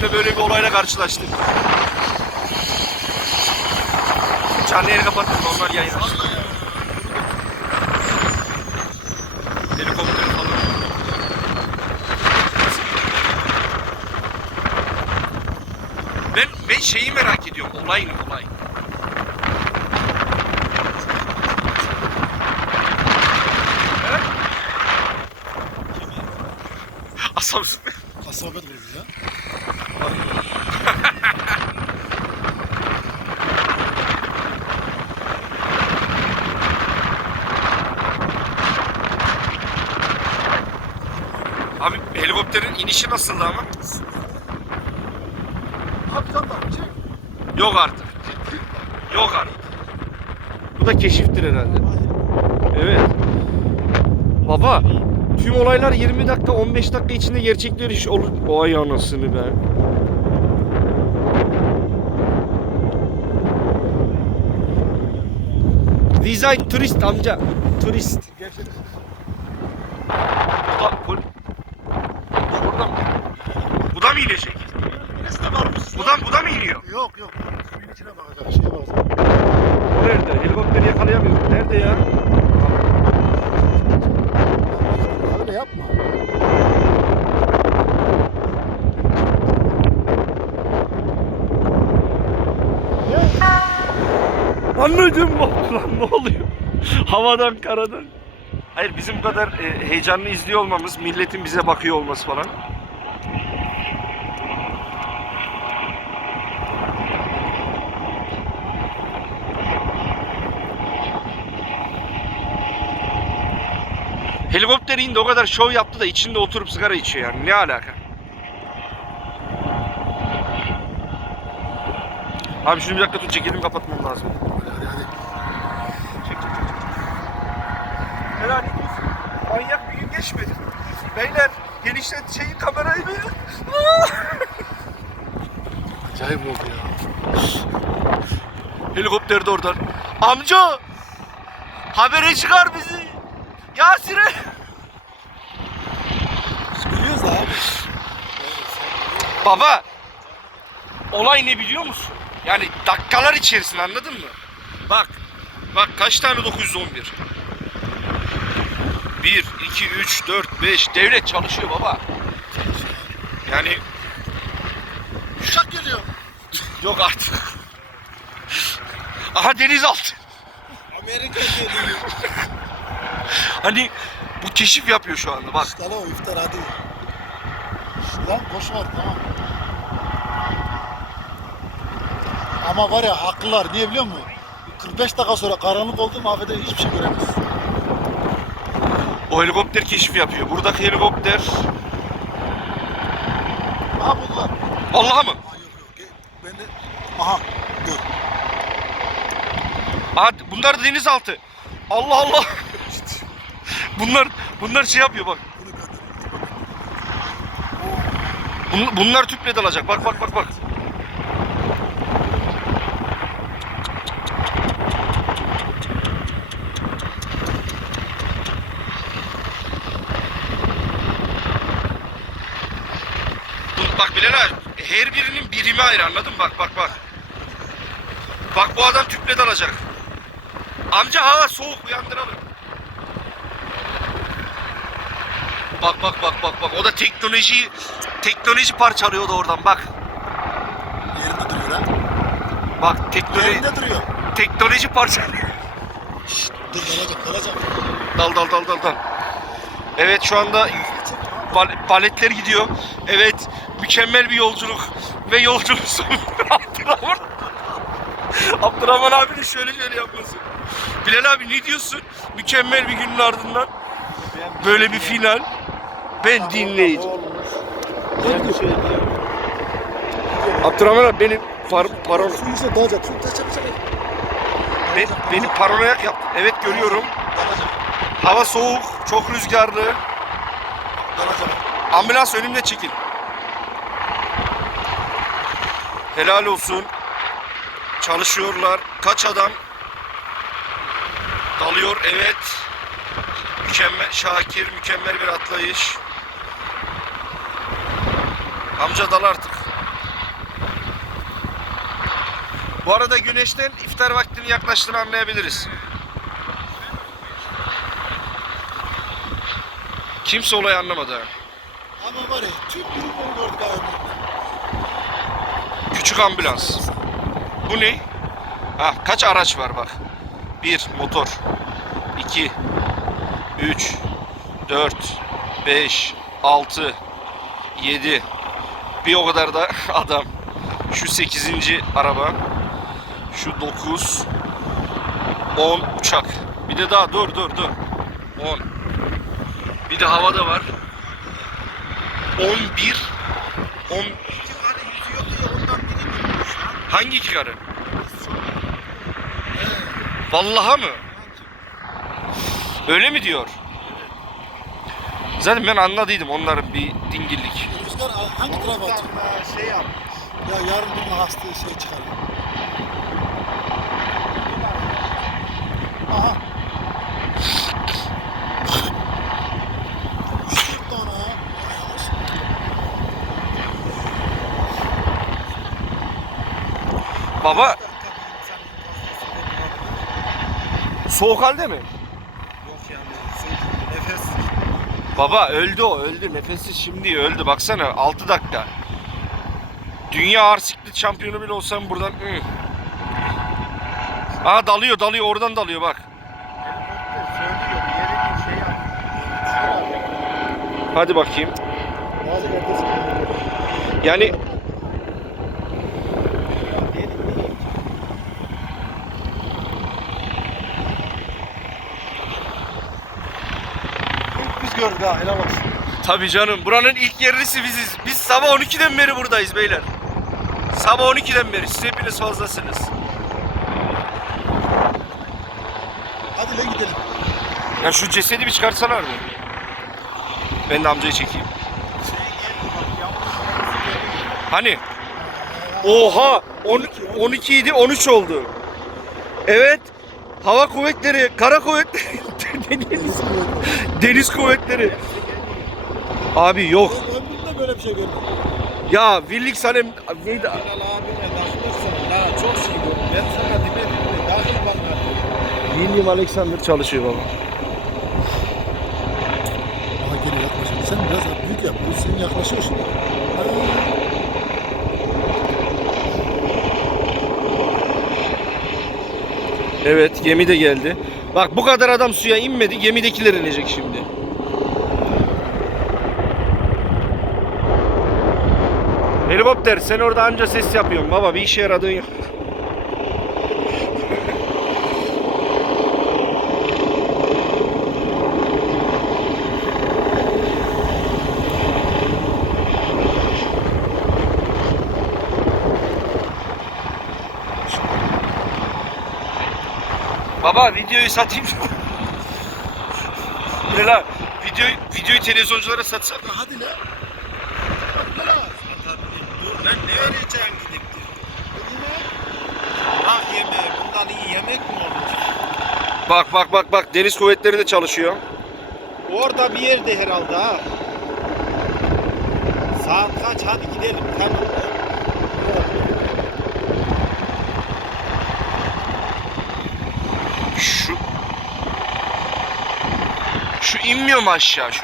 öncesinde böyle bir olayla karşılaştık. Canlı yayını kapattım normal yayın. Ben, ben şeyi merak ediyorum. Olay. He? Asamsın. Kasabet vurdu ya. Abi helikopterin inişi nasıldı ama? Kaptan da çek. Yok artık. Yok artık. Bu da keşiftir herhalde. Evet. Baba, tüm olaylar 20 dakika 15 dakika içinde gerçekleşiş olur. Vay anasını be. Design turist amca. Turist. Gerçekten. Bu da, bu, Buradan mı? Bu da mı inecek? Bu da, bu da mı iniyor? Yok yok. Suyun içine bakacak. Şeye bakacak. Nerede? Helikopteri yakalayamıyorum. Nerede ya? Öyle yapma. Anladım bak lan ne oluyor? Havadan karadan. Hayır bizim kadar e, heyecanlı izliyor olmamız, milletin bize bakıyor olması falan. Helikopter indi o kadar şov yaptı da içinde oturup sigara içiyor yani ne alaka? Abi şunu bir dakika tut çekelim kapatmam lazım. Hadi hadi hadi. Çek çek çek. Helal ediyorsun. Manyak bir gün geçmedi. Beyler genişlet şeyi kamerayı bir. Acayip oldu ya. Helikopter de oradan. Amca! Habere çıkar bizi. Yasir'e. Biz abi. Baba. Olay ne biliyor musun? Yani dakikalar içerisinde anladın mı? Bak. Bak kaç tane 911? 1, 2, 3, 4, 5. Devlet çalışıyor baba. Yani Uşak geliyor. yok artık. Aha denizaltı. Amerika geliyor. Hani bu keşif yapıyor şu anda bak. İşte lan o iftar hadi. Lan koş var tamam. Ama var ya haklılar. Niye biliyor musun? 45 dakika sonra karanlık oldu mu hiçbir şey göremez. O helikopter keşif yapıyor. Buradaki helikopter. Aha buldular. Vallahi mı? Aha yok yok. Ben de... Aha dur. Aha bunlar da denizaltı. Allah Allah. bunlar bunlar şey yapıyor bak. Bun- bunlar tüple dalacak. Bak bak bak bak. Bu- Bak Bilal her birinin birimi ayrı anladın mı? Bak bak bak. Bak bu adam tüple dalacak. Amca hava soğuk uyandıralım. Bak bak bak bak bak. O da teknoloji teknoloji parçalıyordu oradan bak. Yerinde duruyor ha. Bak teknoloji Yerinde duruyor. teknoloji parçalıyor. Şşt, dur kalacak kalacak. Dal dal dal dal dal. Evet şu anda baletler gidiyor. Evet mükemmel bir yolculuk ve yolculuk Abdurrahman Abdurrahman abinin şöyle şöyle yapması. Bilal abi ne diyorsun? Mükemmel bir günün ardından böyle bir final. Ben dinleyici. Abdurrahman abi benim par paron Suyun içine dalacak. Su taşa taşa. ben, beni paranoyak yaptı. Evet görüyorum. Hava soğuk, çok rüzgarlı. Ambulans önümde çekil. Helal olsun. Çalışıyorlar. Kaç adam dalıyor. Evet. Mükemmel Şakir mükemmel bir atlayış. Amca dal artık. Bu arada güneşten iftar vaktinin yaklaştığını anlayabiliriz. Kimse olayı anlamadı. Ama var ya, Türk grupları gördük abi. Küçük ambulans. Bu ne? Ha, kaç araç var bak. 1 motor. 2 3 4 5 6 7 bir o kadar da adam. Şu 8. araba. Şu 9 10 uçak. Bir de daha dur dur dur. 10 Bir de havada var. 11 10 İki karı yüzüyordu ya ondan biri gitmiş lan. Hangi karı? Vallaha mı? Öyle mi diyor? Zaten ben anladıydım onların bir dingillik. Rüzgar hangi tarafa atıyor? Oradan şey yap. Ya yarın bir hasta şey çıkar. Aha. Üç dört tane ha. Baba soğuk halde mi? Yok yani. Şey, nefes. Baba öldü o öldü nefessiz şimdi öldü baksana 6 dakika. Dünya ağır siklet şampiyonu bile olsam buradan hı. Aha dalıyor dalıyor oradan dalıyor bak. Hadi bakayım. Yani Gördük ha helal olsun. Tabii canım. Buranın ilk yerlisi biziz. Biz sabah 12'den beri buradayız beyler. Sabah 12'den beri. Siz hepiniz fazlasınız. Hadi lan gidelim. Ya şu cesedi bir çıkarsalar mı? Ben de amcayı çekeyim. Hani? Oha! 10, 12 idi 13 oldu. Evet. Hava kuvvetleri, kara kuvvetleri, deniz, deniz kuvvetleri. Abi yok. Ömrümde böyle bir şey görmedim. Ya Birlik Sanem neydi? Bilal abine takılırsın. Daha çok şey gördüm. Ben sana dibe dibe dahil bana. William Alexander çalışıyor baba. Aha geliyor yaklaşıyor. Sen biraz büyük yap. Bu senin yaklaşıyor şimdi. Evet gemi de geldi. Bak bu kadar adam suya inmedi. Gemidekiler inecek şimdi. Helikopter sen orada anca ses yapıyorsun baba bir işe yaradığın yok. Baba videoyu satayım. Bilal videoyu, videoyu televizyonculara satsak. Hadi. Dur lan ne öğreteceksin gidip de? Ah yemeği. Bundan iyi yemek mi olur? Bak bak bak bak deniz kuvvetleri de çalışıyor. Orada bir yerde herhalde ha. Saat kaç? Hadi gidelim. Tamam. Şu inmiyor mu aşağı şu?